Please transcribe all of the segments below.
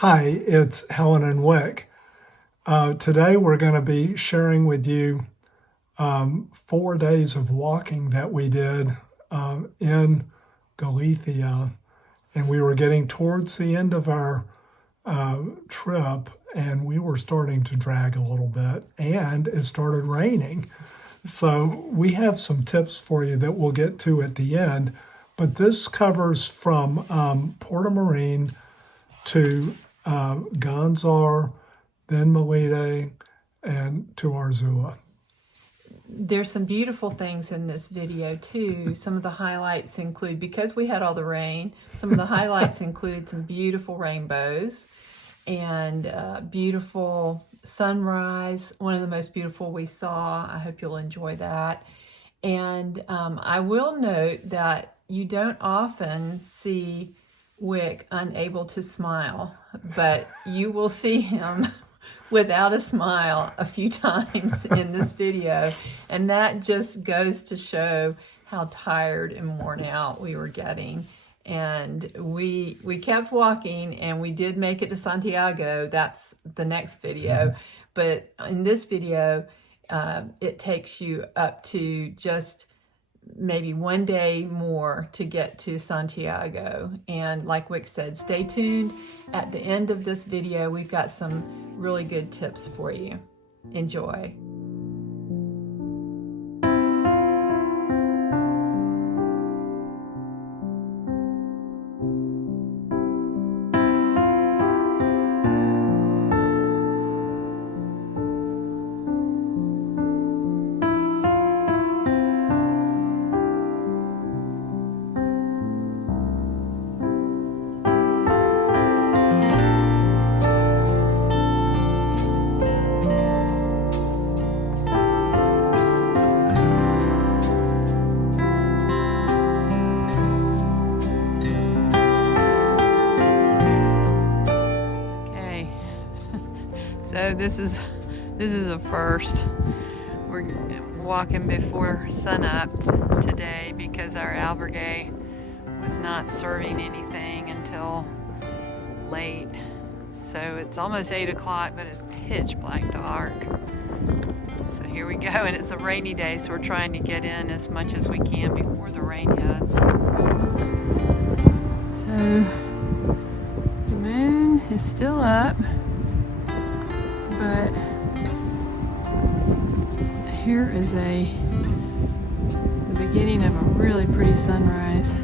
Hi, it's Helen and Wick. Today we're going to be sharing with you 4 days of walking that we did in Galicia. And we were getting towards the end of our trip, and we were starting to drag a little bit, and it started raining. So we have some tips for you that we'll get to at the end, but this covers from Portomarín to Ganzar, then Melide, and to Arzua. There's some beautiful things in this video too. Some of the highlights include, because we had all the rain, some of the highlights include some beautiful rainbows and beautiful sunrise, one of the most beautiful we saw. I hope you'll enjoy that. And I will note that you don't often see Wick unable to smile, but you will see him without a smile a few times in this video, and that just goes to show how tired and worn out we were getting. And we kept walking, and we did make it to Santiago. That's the next video. But in this video, it takes you up to just maybe 1 day more to get to Santiago. And like Wick said, stay tuned. At the end of this video, we've got some really good tips for you. Enjoy. So this is a first. We're walking before sunup today because our albergue was not serving anything until late. So it's almost 8 o'clock, but it's pitch black dark. So here we go, and it's a rainy day, so we're trying to get in as much as we can before the rain hits. So the moon is still up, but here is the beginning of a really pretty sunrise.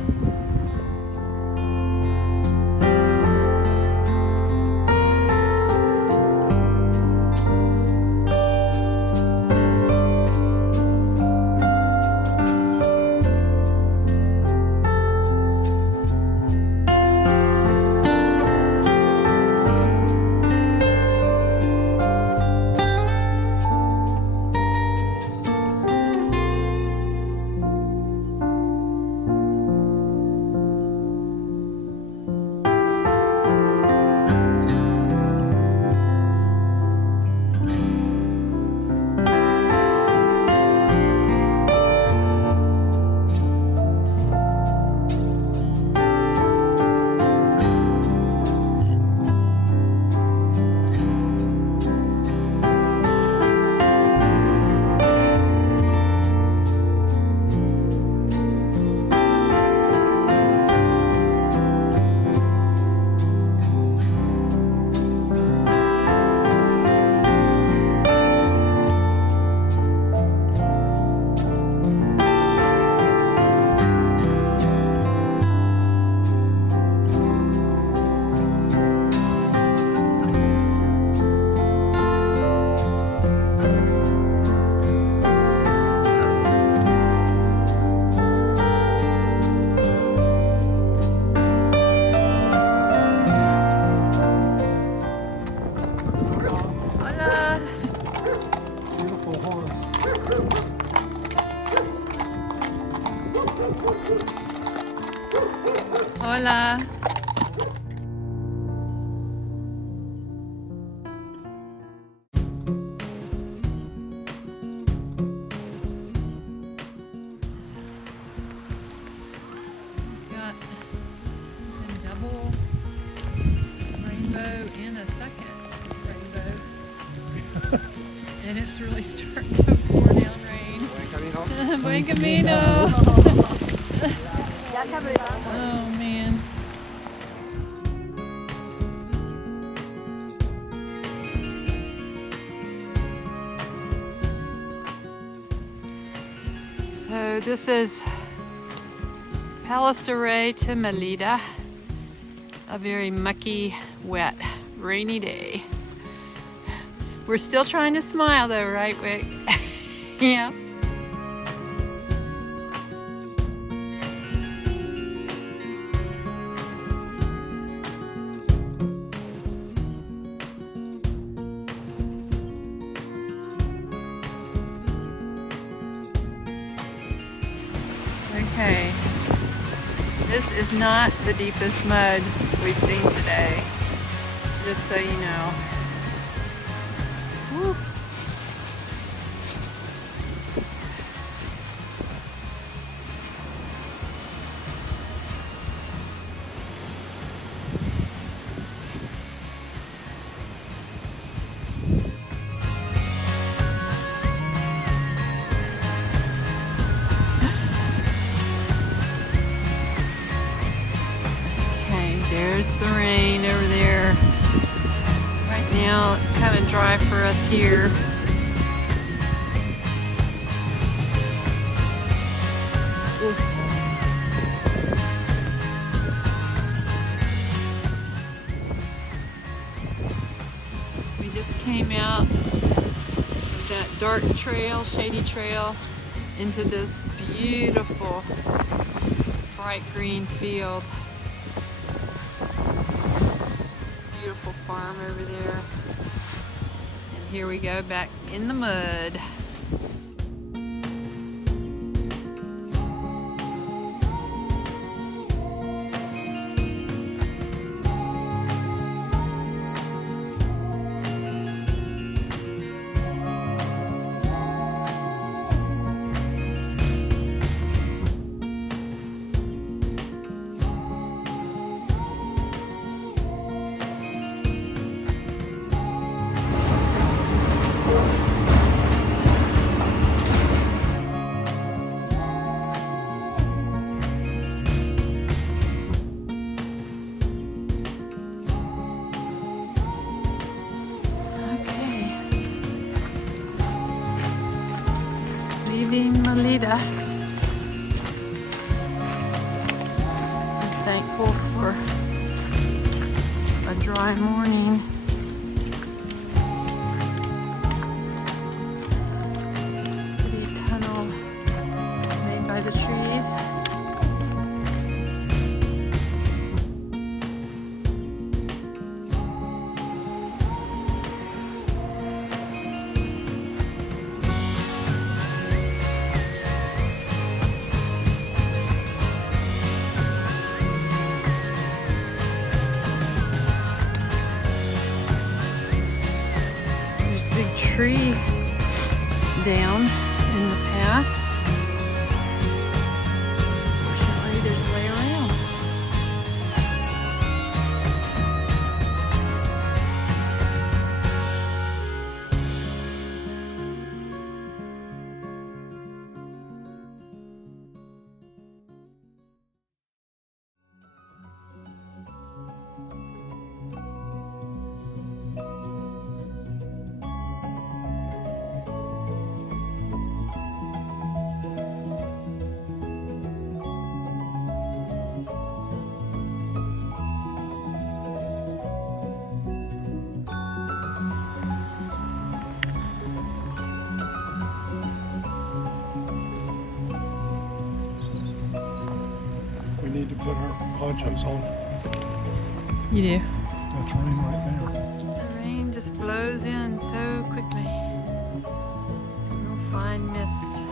Hola. Got a double rainbow Buen camino. Oh man. So this is Palos de Rey to Melide. A very mucky, wet, rainy day. We're still trying to smile though, right, Wick? Yeah. Okay. This is not the deepest mud we've seen today, just so you know. Woo. There's the rain over there. Right now it's kind of dry for us here. Oof. We just came out of that dark trail, shady trail, into this beautiful bright green field. Beautiful farm over there. And here we go back in the mud. Leaving Melide. I'm thankful for a dry morning. Pretty tunnel made by the trees. Tree down in the path. Fortunately, there's a way around. We need to put our ponchos on. You do. That's rain right there. The rain just blows in so quickly. Real fine mist.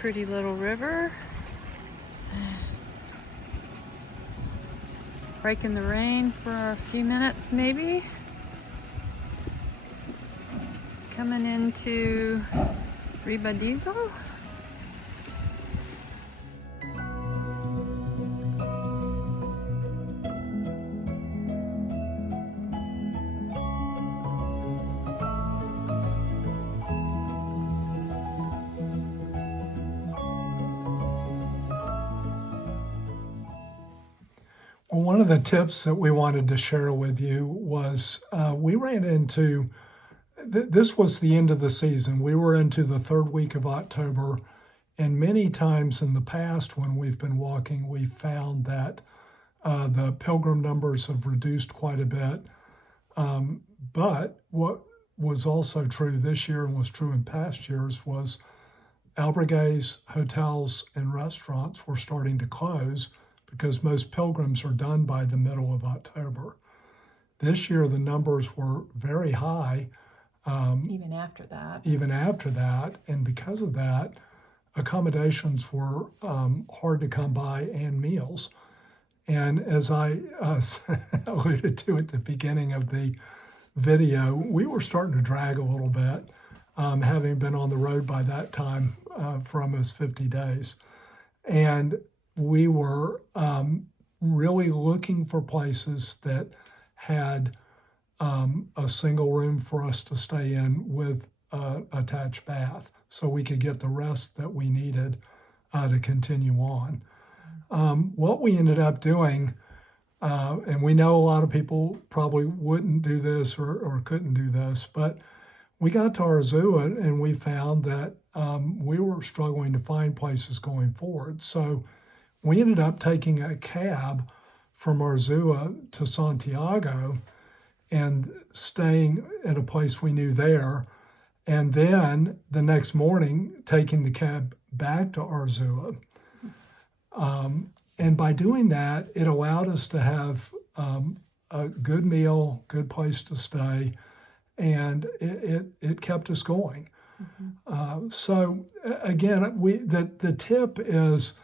Pretty little river. Breaking the rain for a few minutes maybe. Coming into Ribadizo. Well, one of the tips that we wanted to share with you was we ran into, this was the end of the season. We were into the third week of October, and many times in the past when we've been walking, we found that the pilgrim numbers have reduced quite a bit. But what was also true this year and was true in past years was albergues, hotels, and restaurants were starting to close because most pilgrims are done by the middle of October. This year, the numbers were very high. Even after that. And because of that, accommodations were hard to come by and meals. And as I alluded to at the beginning of the video, we were starting to drag a little bit, having been on the road by that time for almost 50 days. And we were really looking for places that had a single room for us to stay in with an attached bath so we could get the rest that we needed to continue on. What we ended up doing, and we know a lot of people probably wouldn't do this or couldn't do this, but we got to Arzua and we found that we were struggling to find places going forward. So we ended up taking a cab from Arzua to Santiago and staying at a place we knew there. And then the next morning, taking the cab back to Arzua. And by doing that, it allowed us to have a good meal, good place to stay, and it kept us going. Mm-hmm. So again, the tip is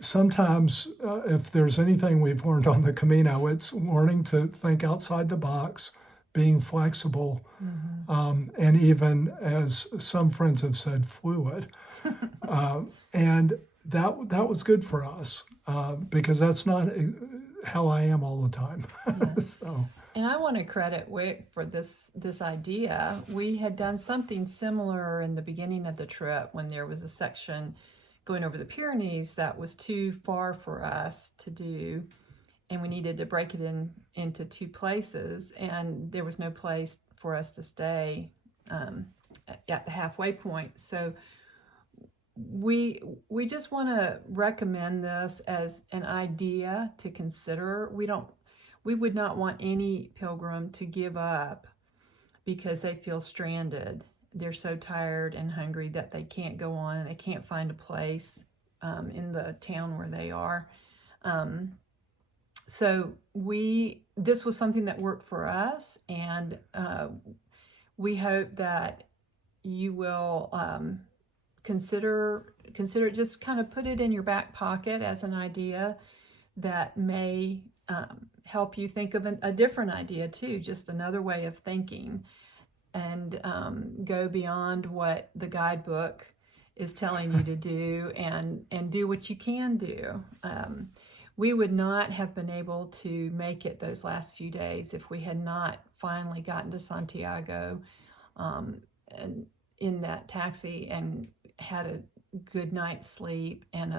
sometimes if there's anything we've learned on the Camino, it's learning to think outside the box, being flexible, mm-hmm. And even, as some friends have said, fluid. And that was good for us because that's not how I am all the time. So. And I want to credit Wick for this idea. We had done something similar in the beginning of the trip when there was a section going over the Pyrenees that was too far for us to do, and we needed to break it into two places, and there was no place for us to stay at the halfway point. So we just want to recommend this as an idea to consider. We would not want any pilgrim to give up because they feel stranded. They're so tired and hungry that they can't go on and they can't find a place in the town where they are. So this was something that worked for us, and we hope that you will consider it, just kind of put it in your back pocket as an idea that may help you think of a different idea too, just another way of thinking, and go beyond what the guidebook is telling you to do, and do what you can do. We would not have been able to make it those last few days if we had not finally gotten to Santiago and in that taxi and had a good night's sleep and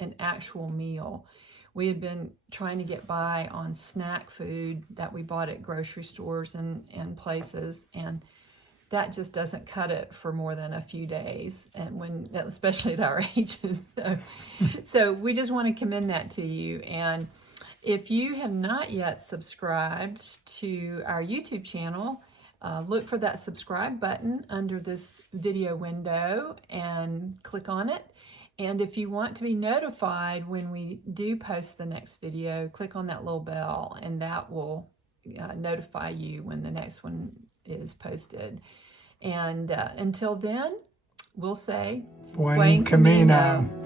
an actual meal. We had been trying to get by on snack food that we bought at grocery stores and places, and that just doesn't cut it for more than a few days, and especially at our ages. So we just want to commend that to you. And if you have not yet subscribed to our YouTube channel, look for that subscribe button under this video window and click on it. And if you want to be notified when we do post the next video, click on that little bell, and that will notify you when the next one is posted. And until then, we'll say, Buen Camino.